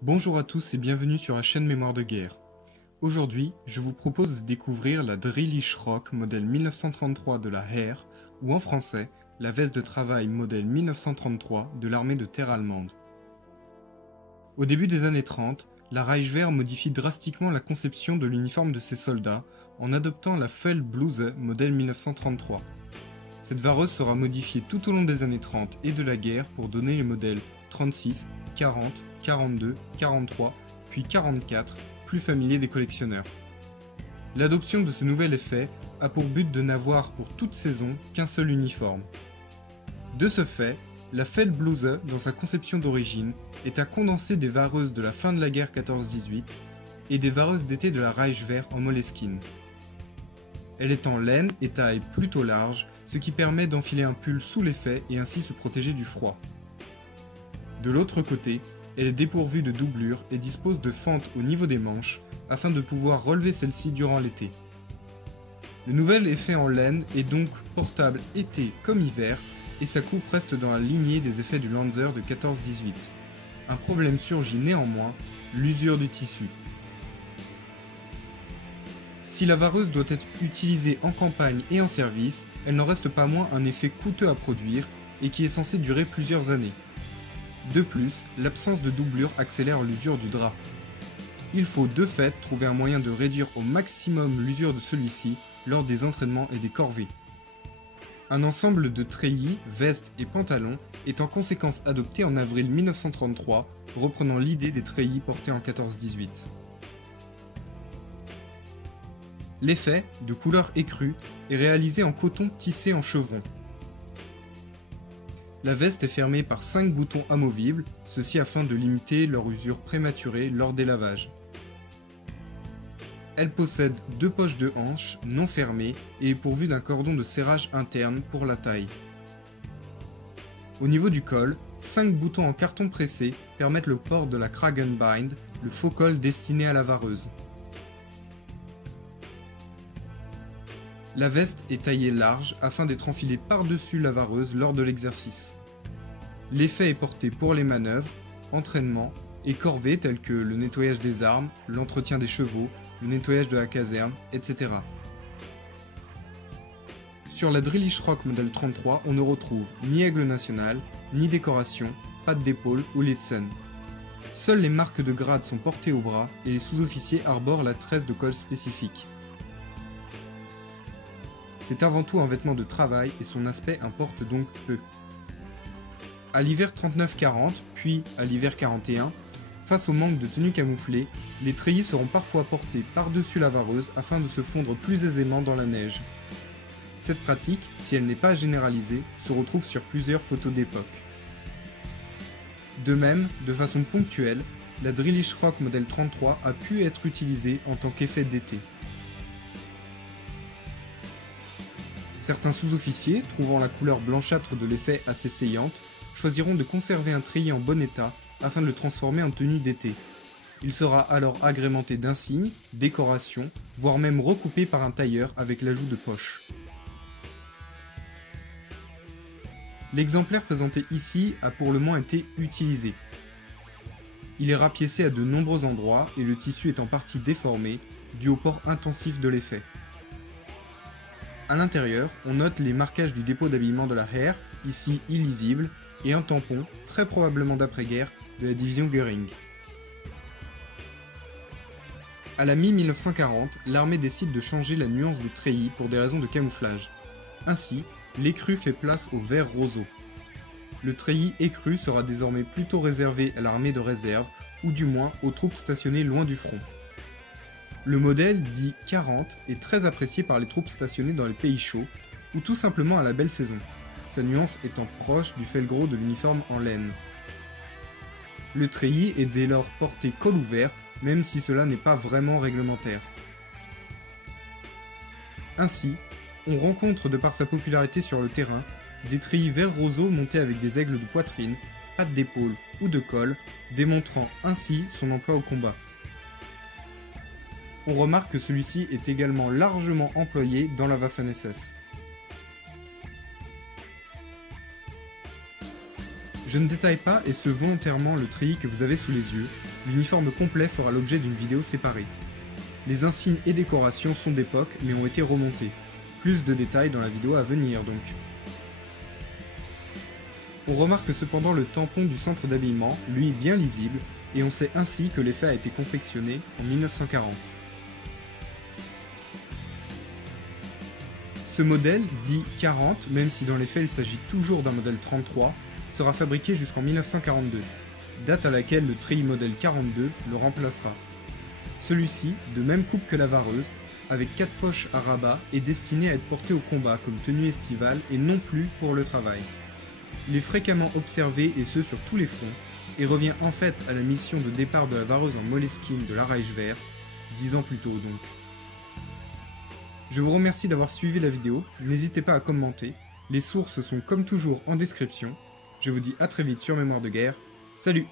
Bonjour à tous et bienvenue sur la chaîne Mémoire de guerre. Aujourd'hui, je vous propose de découvrir la Drillish Rock modèle 1933 de la Heer, ou en français, la veste de travail modèle 1933 de l'armée de terre allemande. Au début des années 30, la Reichswehr modifie drastiquement la conception de l'uniforme de ses soldats en adoptant la Feldbluse modèle 1933. Cette vareuse sera modifiée tout au long des années 30 et de la guerre pour donner les modèles 36, 40, 42, 43, puis 44, plus familiers des collectionneurs. L'adoption de ce nouvel effet a pour but de n'avoir pour toute saison qu'un seul uniforme. De ce fait, la Feldbluse, dans sa conception d'origine, est un condensé des vareuses de la fin de la guerre 14-18 et des vareuses d'été de la Reichswehr en Moleskine. Elle est en laine et taille plutôt large, ce qui permet d'enfiler un pull sous l'effet et ainsi se protéger du froid. De l'autre côté, elle est dépourvue de doublure et dispose de fentes au niveau des manches afin de pouvoir relever celle-ci durant l'été. Le nouvel effet en laine est donc portable été comme hiver et sa coupe reste dans la lignée des effets du Lanzer de 14-18. Un problème surgit néanmoins, l'usure du tissu. Si la vareuse doit être utilisée en campagne et en service, elle n'en reste pas moins un effet coûteux à produire et qui est censé durer plusieurs années. De plus, l'absence de doublure accélère l'usure du drap. Il faut de fait trouver un moyen de réduire au maximum l'usure de celui-ci lors des entraînements et des corvées. Un ensemble de treillis, vestes et pantalons est en conséquence adopté en avril 1933, reprenant l'idée des treillis portés en 14-18. L'effet, de couleur écrue, est réalisé en coton tissé en chevron. La veste est fermée par 5 boutons amovibles, ceci afin de limiter leur usure prématurée lors des lavages. Elle possède 2 poches de hanches non fermées et est pourvue d'un cordon de serrage interne pour la taille. Au niveau du col, 5 boutons en carton pressé permettent le port de la Kragenbind, le faux col destiné à la vareuse. La veste est taillée large afin d'être enfilée par-dessus la vareuse lors de l'exercice. L'effet est porté pour les manœuvres, entraînements et corvées telles que le nettoyage des armes, l'entretien des chevaux, le nettoyage de la caserne, etc. Sur la Drillish Rock modèle 33, on ne retrouve ni aigle national, ni décoration, patte d'épaule ou Litzen. Seules les marques de grade sont portées au bras et les sous-officiers arborent la tresse de col spécifique. C'est avant tout un vêtement de travail et son aspect importe donc peu. À l'hiver 39-40, puis à l'hiver 41, face au manque de tenues camouflées, les treillis seront parfois portés par-dessus la vareuse afin de se fondre plus aisément dans la neige. Cette pratique, si elle n'est pas généralisée, se retrouve sur plusieurs photos d'époque. De même, de façon ponctuelle, la Drillish Rock modèle 33 a pu être utilisée en tant qu'effet d'été. Certains sous-officiers, trouvant la couleur blanchâtre de l'effet assez saillante, choisiront de conserver un treillis en bon état afin de le transformer en tenue d'été. Il sera alors agrémenté d'insignes, décorations, voire même recoupé par un tailleur avec l'ajout de poches. L'exemplaire présenté ici a pour le moins été utilisé. Il est rapiécé à de nombreux endroits et le tissu est en partie déformé, dû au port intensif de l'effet. A l'intérieur, on note les marquages du dépôt d'habillement de la Heer, ici illisible, et un tampon, très probablement d'après-guerre, de la division Göring. À la mi-1940, l'armée décide de changer la nuance des treillis pour des raisons de camouflage. Ainsi, l'écru fait place au vert roseau. Le treillis écru sera désormais plutôt réservé à l'armée de réserve, ou du moins aux troupes stationnées loin du front. Le modèle dit 40 est très apprécié par les troupes stationnées dans les pays chauds, ou tout simplement à la belle saison, sa nuance étant proche du felgro de l'uniforme en laine. Le treillis est dès lors porté col ouvert, même si cela n'est pas vraiment réglementaire. Ainsi, on rencontre de par sa popularité sur le terrain, des treillis vert roseau montés avec des aigles de poitrine, pattes d'épaule ou de col, démontrant ainsi son emploi au combat. On remarque que celui-ci est également largement employé dans la Waffen-SS. Je ne détaille pas et ce volontairement le treillis que vous avez sous les yeux, l'uniforme complet fera l'objet d'une vidéo séparée. Les insignes et décorations sont d'époque mais ont été remontés. Plus de détails dans la vidéo à venir donc. On remarque cependant le tampon du centre d'habillement, lui bien lisible, et on sait ainsi que l'effet a été confectionné en 1940. Ce modèle, dit 40, même si dans les faits il s'agit toujours d'un modèle 33, sera fabriqué jusqu'en 1942, date à laquelle le treillis modèle 42 le remplacera. Celui-ci, de même coupe que la vareuse, avec 4 poches à rabat, est destiné à être porté au combat comme tenue estivale et non plus pour le travail. Il est fréquemment observé et ce sur tous les fronts, et revient en fait à la mission de départ de la vareuse en Moleskine de la Reichswehr, 10 ans plus tôt donc. Je vous remercie d'avoir suivi la vidéo, n'hésitez pas à commenter, les sources sont comme toujours en description. Je vous dis à très vite sur Mémoire de Guerre, salut!